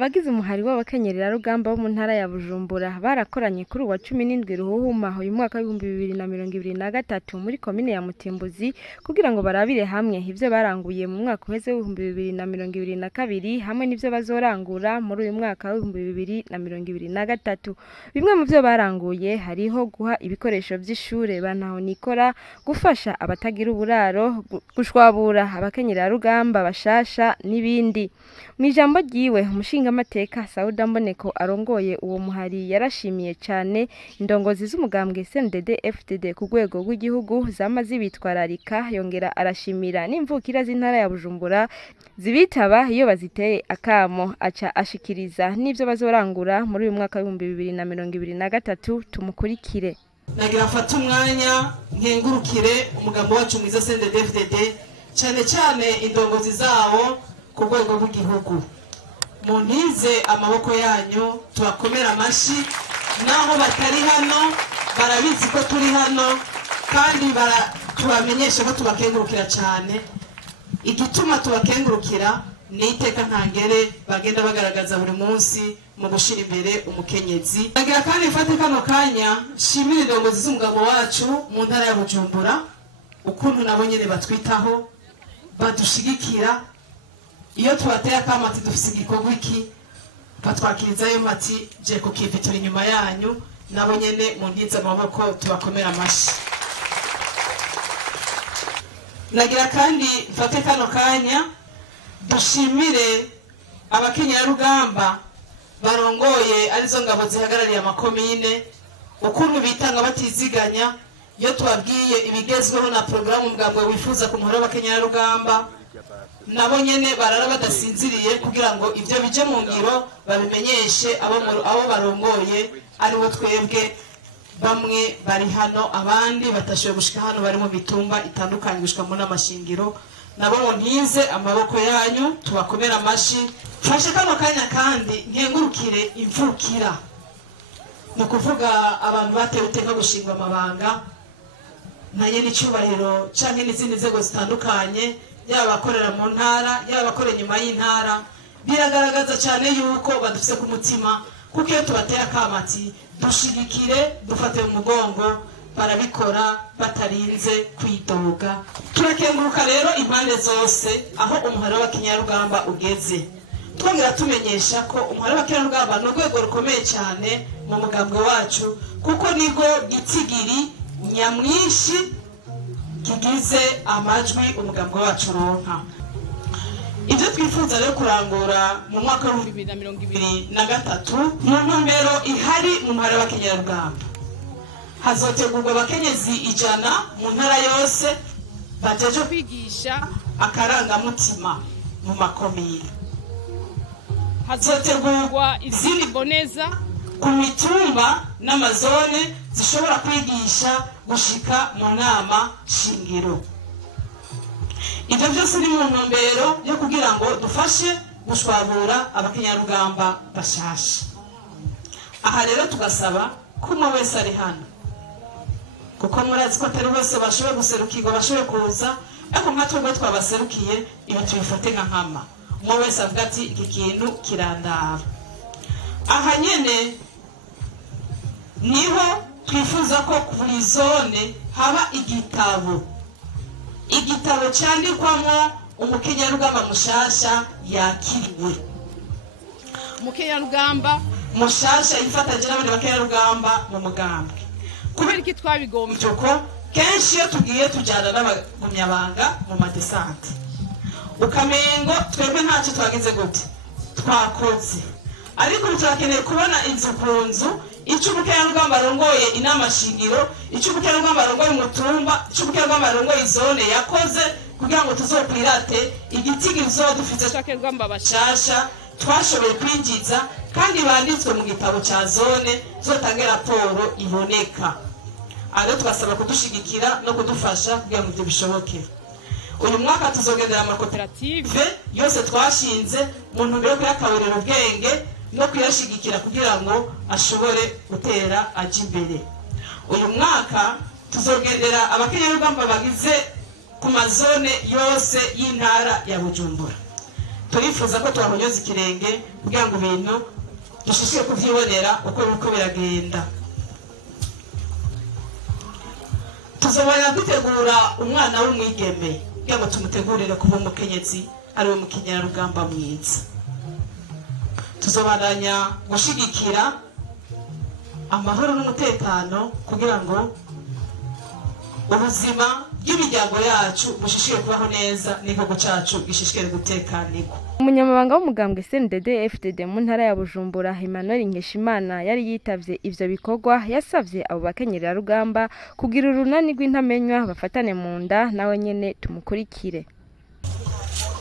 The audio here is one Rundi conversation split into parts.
Abagize umuhari w'abakenyerera rugamba bo mu ntara ya Bujumbura barakoranye kuri uwa 17 Ruhuhuma uyu mwaka wa 2023 muri komine ya Mutimbuzi kugira ngo barabire hamwe ivyo baranguye mu mwaka uheze wa 2022 hamwe n'ivyo bazorangura muri uyu mwaka wa 2023. Bimwe mu vyo baranguye hariho guha ibikoresho vy'ishure bantaho nikora, gufasha abatagira uburaro, gushwabura abakenyerera rugamba bashasha n'ibindi. Mwijambo ryiwe umushingamateka Sauda Mboneko arongoye uwo muhari yarashimiye cyane indongozi z'umugambwe CNDD FDD ku rwego rw'igihugu zamaze bitwararika, yongera arashimira n'imvukira z'intara ya Bujumbura zibitaba iyo baziteye akamo, aca ashikiriza n'ivyo bazorangura muri uyu mwaka wa 2023. Tumukurikire. Nagira mfata umwanya nkengurukire umugambo wacu mwiza CNDD FDD cyane cyane indongozi zawo ku rwego rw'igihugu. Muntize amaboko yanyu tubakomera amashi, naho batari hano barabizi ko turi hano kandi tubamenyesha ko tubakengurukira cyane. Igituma tubakengurukira ni iteka ntangere bagenda bagaragaza buri munsi mu gushira imbere umukenyezi. Nagira kandi mfate kano kanya shimira indongozi z'umugabo wacu mu ntara ya Bujumbura ukuntu nabo nyene batwitaho badushigikira. Iyo tubateye akamati dufise igikorwa iki batwakirizayo mati je ku kivi turi inyuma yanyu, nabo nyene muntize amaboko tubakomera amashi. Nagira kandi mfate kano kanya dushimire abakenyera rugamba barongoye arizo ngabo zihagarariye amakomine ukuntu bitanga batiziganya. Iyo tubabwiye ibigezweho na programu mugambwe wifuza ku muhoro w'abakenyera rugamba, nabo nyene barara badasinziriye kugira ngo ivyo bije mu ngiro babimenyeshe abo barongoye, aribo twebwe bamwe bari hano abandi batashoboye gushika hano bari mu bitumba itandukanye gushika mu namashingiro. Nabo ntize amaboko yanyu tubakomera amashi. Fashe kano kanya kandi nkengurukire imvukira, no kuvuga abantu batewe iteka gushingwa amabanga naye n'icyubahiro canke n'izindi nzego zitandukanye, yaba abakorera mu ntara yaba abakorera inyuma y'intara. Biragaragaza cyane yuko badufise ku mutima, kuko iyo tubateye akamati dushigikire dufate mu mugongo barabikora batarinze kwidoga. Turakenguruka rero impande zose aho umuhari w'abakenyerarugamba ugeze, twongera tumenyesha ko umuhari w'abakenyerarugamba ni urwego rukomeye cyane mu mugambwe wacu, kuko nigo gitsigiri nyamwinshi kigize amajwi umugambwe wacu ronka. Ibyo twifuza rero kurangura mu mwaka wa 2023 mu ntumbero ihari mu muhari w'abakenyerarugamba, hazotegurwa abakenyezi 100 mu ntara yose bajeje kwigisha akarangamutima mu makomine. Hazotegurwa izindi boneza ku mitumba n'amazone zishobora kwigisha gushika mu nama shingiro. Ibyo byose ni mu ntumbero yo kugira ngo dufashe gushwabura abakenyerarugamba bashasha. Aha rero tugasaba ko umwe wese ari hano, kuko murazi ko atari bose bashoboye guserukirwa bashoboye kuza, ariko nka twebwe twabaserukiye ibi tubifate nka nkama. Umwe wese avuga ati iki kintu kirandara. Aha nyene niho twifuza ko kuri zone haba igitabo cyandikwamo umukenyerarugamba mushasha yakiriwe, umukenyerarugamba mushasha yifatanyije n'abandi bakenyerarugamba mu mugambwe. Kubera iki twabigombye ko kenshi iyo tugiye tujyana n'abagumyabanga mu madesante ukamengo twebwe ntacyo twagize gute twakoze, ariko turakeneye kubona inzu ku nzu icyo umukenyerarugamba arongoye inama shingiro, icyo umukenyerarugamba arongoye umutumba, icyo umukenyerarugamba arongoye izone yakoze, kugira ngo tuzokwirate igitigi bizodufite abakenyerarugamba bashasha twashoboye kwinjiza kandi banditswe mu gitabo cya zone, zotange raporo iboneka. Ado twasaba kudushigikira no kudufasha kugira ngo ibyo bishoboke. Uyu mwaka tuzogendera amakoperative yose twashinze mu ntumbero yo kuyakaburira ubwenge no kuyashigikira kugira ngo ashobore gutera aje imbere. Uyu mwaka tuzogendera abakenyerarugamba bagize ku mazone yose y'intara ya Bujumbura. turifuza ko twahonyoza ikirenge kugira ngo ibintu dushishike kuvyibonera uko biriko biragenda. Tuzobana gutegura umwana w'umwigeme kugira ngo tumutegurire kuba umukenyezi ariwe mukenyerarugamba mwiza. Tuzobandanya gushigikira amahoro n'umutekano kugira ngo ubuzima bw'imiryango yacu bushishikare kubaho neza n'igihugu cacu gishishikare gutekanirwa. Umunyamabanga w'umugambwe CNDD-FDD mu ntara ya Bujumbura Emmanuel Nkeshimana yari yitavye ivyo bikorwa, yasavye abo bakenyerarugamba kugira urunani rw'intamenywa bafatane mu nda. Nawe nyene tumukurikire.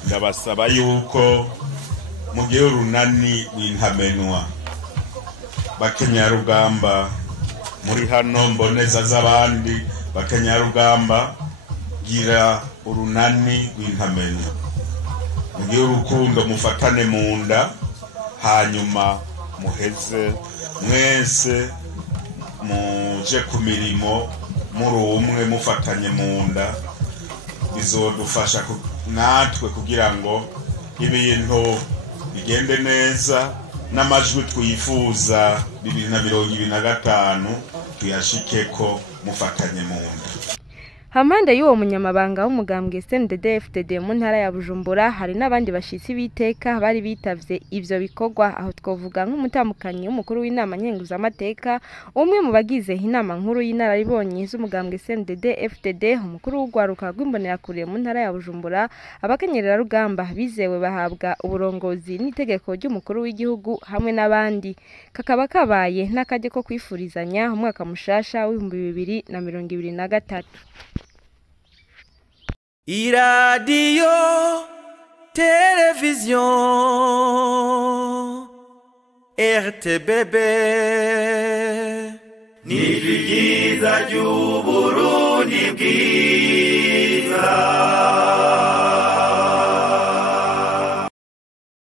Ndabasaba yuko mugihe urunani rw'intamenywa bakenyerarugamba muri hano mboneza z'abandi bakenyerarugamba gira urunani rw'intamenywa, mugihe urukundo mufatane mu nda, hanyuma muheze mwese muje ku mirimo muri umwe mufatanye mu nda. Bizodufasha natwe kugira ngo ibintu bigende neza, n'amajwi twifuza 2025 tuyashikeko mufatanye mu nda. Hampande y'uwo munyamabanga w'umugambwe CNDD-FDD mu ntara ya Bujumbura hari n'abandi bashitsi biteka bari bitavye ivyo bikorwa, aho twovuga nk'umutamukanyi w'umukuru w'inama nkenguzamateka, umwe mu bagize inama nkuru y'inararibonye z'umugambwe CNDD-FDD, umukuru w'ugwaruka rw'imbonerakure mu ntara ya Bujumbura. Abakenyerarugamba bizewe bahabwa uburongozi n'itegeko ry'umukuru w'igihugu hamwe n'abandi. Kakaba kabaye n'akaje ko kwifurizanya umwaka mushasha w'2023. Iradiyo televiziyo RTBB ni byiza by'Uburundi bwiza.